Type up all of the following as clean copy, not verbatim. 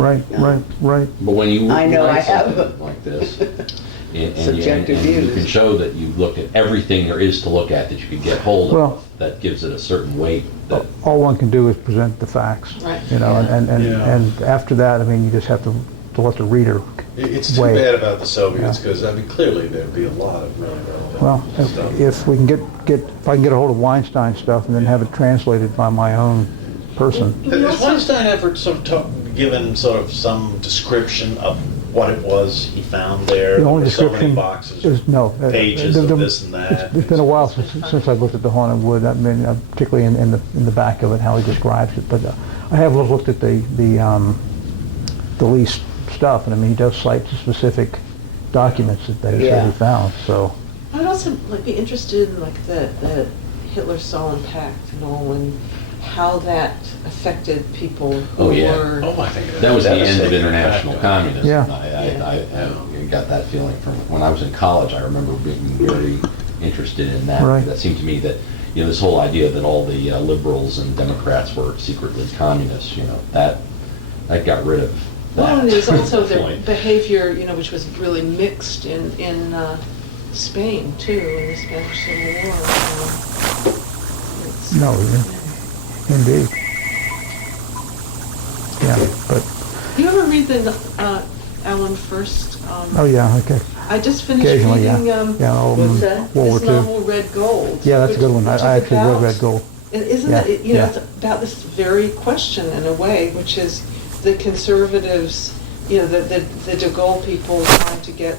Right. But when you I know, I write have. something like this, and Subjective you views. can show that you've looked at everything there is to look at that you could get hold Well- of, that gives it a certain weight. That, All one can do is present the facts. Right. You know, Yeah. and after that, I mean, you just have to let the reader It's too weigh. bad about the Soviets, Yeah. because, I mean, clearly there'd be a lot of really relevant Well, stuff. if we can if I can get a hold of Weinstein stuff and then have it translated by my own person. Has Weinstein ever sort of given sort of some description of what it was he found there? The only There were so many description boxes, is, no. pages of this and that. It's been a while since I've looked at the Haunted Wood, I mean, particularly in the back of it, how he describes it. But I have looked at the lease stuff, and I mean, he does cite the specific documents that he said he found, so. I'd also be interested in the Hitler-Stalin Pact and all, and how that affected people who Oh, yeah. were. Oh, I think that was the end of devastating international fact. communism. Yeah. I got that feeling from when I was in college. I remember being very interested in that. Right. That seemed to me that, you know, this whole idea that all the liberals and Democrats were secretly communists, you know, that got rid of that. Well, and there's also at that their point. behavior, you know, which was really mixed in Spain too, in the Spanish Civil War. No, indeed. Yeah, but, You ever read the Alan First? oh yeah, okay. I just finished Occasionally, reading yeah, all of What's them, that? World War this II. novel Red Gold. Yeah, that's a good one. I which is actually read about- Red Gold. And isn't Yeah, it, you know, yeah. it's about this very question in a way, which is the conservatives, you know, the De Gaulle people trying to get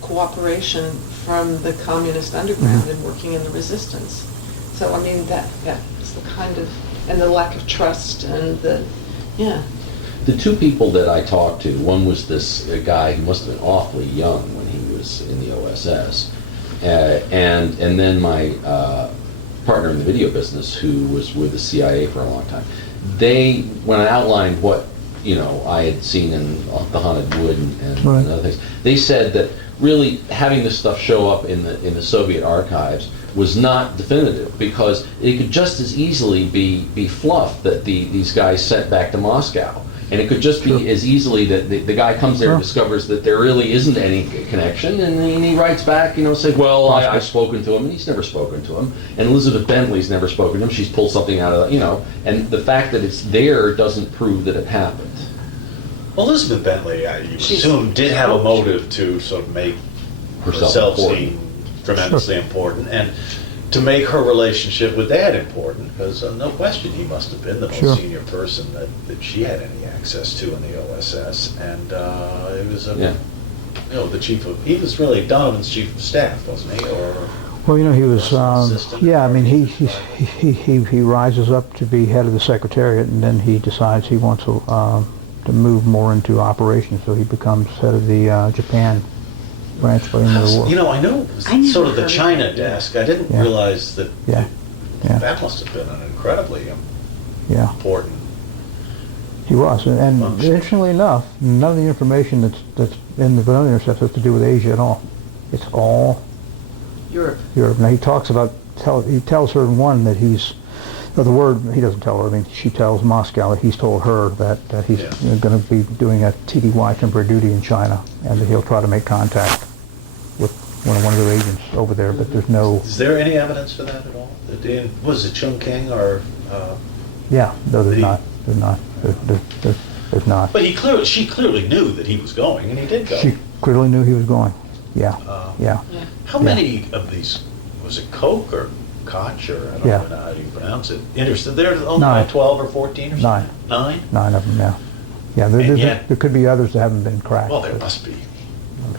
cooperation from the communist underground Mm-hmm. and working in the resistance. So, I mean, that's the kind of, and the lack of trust and yeah. The two people that I talked to, one was this guy who must have been awfully young when he was in the OSS, and then my partner in the video business who was with the CIA for a long time. They, when I outlined what, you know, I had seen in the Haunted Wood and Right. other things, they said that really having this stuff show up in the Soviet archives was not definitive, because it could just as easily be fluff that these guys sent back to Moscow. And it could just be as easily that the guy comes there and Sure. discovers that there really isn't any connection, and he writes back, you know, say, well, I've spoken to him, and he's never spoken to him. And Elizabeth Bentley's never spoken to him. She's pulled something out of, you know, and the fact that it's there doesn't prove that it happened. Well, Elizabeth Bentley, you She's- assume, did have a motive to sort of make herself important. seem tremendously important, and to make her relationship with Dad important, because no question he must have been the most Sure. senior person that she had any access to in the OSS, and it was Yeah. you know, he was really Donovan's chief of staff, wasn't he, or? Well, you know, he was, Assistant. yeah, I mean, he rises up to be head of the Secretariat, and then he decides he wants to move more into operations, so he becomes head of the Japan branch by the end of the war. You know, I know it was I never sort of the heard of China that. desk. I didn't Yeah. realize that Yeah, yeah. that must have been an incredibly Yeah, important. he was. And Function. interestingly enough, none of the information that's in the Bononier intercept has to do with Asia at all. It's all Europe. Europe. Now, he talks about, he tells her in one that he's, or the word, he doesn't tell her, I mean, she tells Moscow that he's told her that he's Yeah. going to be doing a TDY temporary duty in China, and that he'll try to make contact with one of their agents over there, but there's no, Is there any evidence for that at all? Was it Chungking or? yeah, no, there's The- not, there's not. But she clearly knew that he was going, and he did go. She clearly knew he was going, yeah, Uh, yeah. Yeah. How many of these, was it Koch or Koch, or I don't Yeah. know how you pronounce it? Interested, there only 9. like 12 or 14 or Nine. something? 9? 9 of them, yeah. Yeah, And yet- there could be others that haven't been cracked. Well, there must be.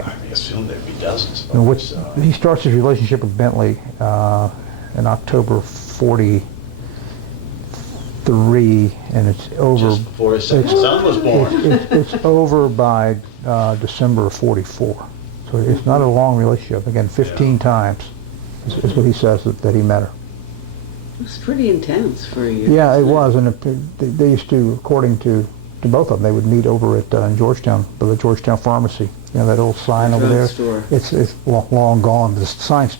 I assume there'd be dozens And of those. he starts his relationship with Bentley in October 43, and it's over. Just before his second son was born. It's over by December of 44. So it's not a long relationship. Again, 15 times is what he says that he met her. It was pretty intense for a year. Yeah, it wasn't was, and they used to, according to both of them, they would meet over at in Georgetown, by the Georgetown Pharmacy. You know, that old sign over there? Drugstore. It's long gone. The sign's still